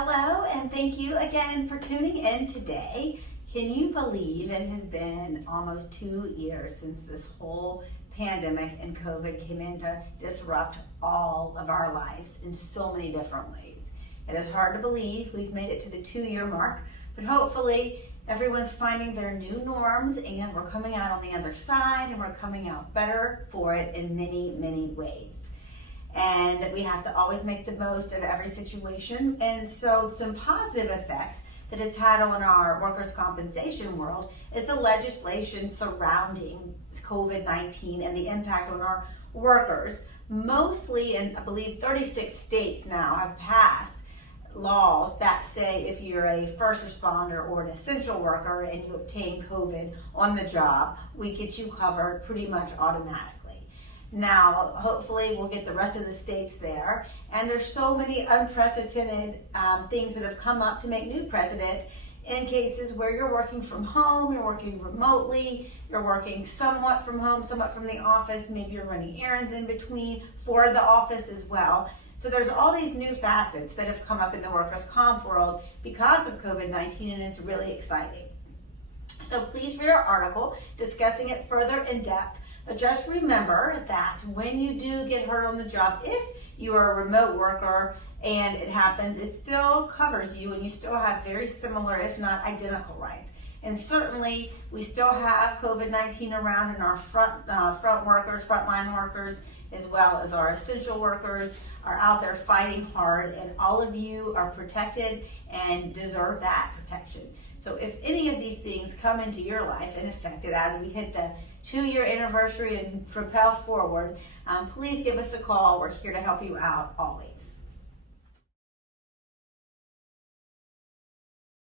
Hello, and thank you again for tuning in today. Can you believe it has been almost 2 years since this whole pandemic and COVID came in to disrupt all of our lives in so many different ways? It is hard to believe we've made it to the 2-year mark, but hopefully everyone's finding their new norms and we're coming out on the other side and we're coming out better for it in many, many ways. And we have to always make the most of every situation. And so some positive effects that it's had on our workers' compensation world is the legislation surrounding COVID-19 and the impact on our workers. Mostly, in I believe 36 states now have passed laws that say if you're a first responder or an essential worker and you obtain COVID on the job, we get you covered pretty much automatically. Now, hopefully we'll get the rest of the states there. And there's so many unprecedented things that have come up to make new precedent in cases where you're working from home, you're working remotely, you're working somewhat from home, somewhat from the office, maybe you're running errands in between for the office as well. So there's all these new facets that have come up in the workers' comp world because of COVID-19, and it's really exciting. So please read our article discussing it further in depth. But just remember that when you do get hurt on the job, if you are a remote worker and it happens, it still covers you and you still have very similar, if not identical rights. And certainly we still have COVID-19 around in our front workers, frontline workers, as well as our essential workers are out there fighting hard, and all of you are protected and deserve that protection. So if any of these things come into your life and affect it as we hit the 2-year anniversary and propel forward, please give us a call. We're here to help you out always.